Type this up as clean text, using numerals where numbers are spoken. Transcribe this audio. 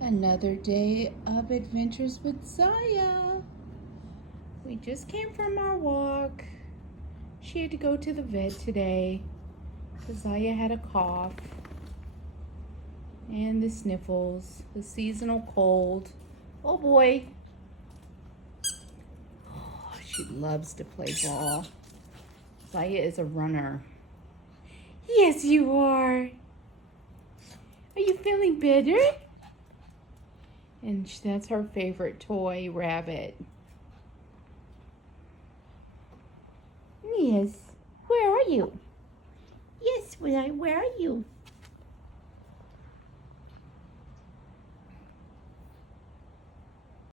Another day of adventures with Ziya. We just came from our walk. She had to go to the vet today because Ziya had a cough and the sniffles, the seasonal cold. Oh boy. Oh, she loves to play ball. Ziya is a runner. Yes, you are. Are you feeling better? And that's her favorite toy, rabbit. Yes. Where are you? Yes, where are you?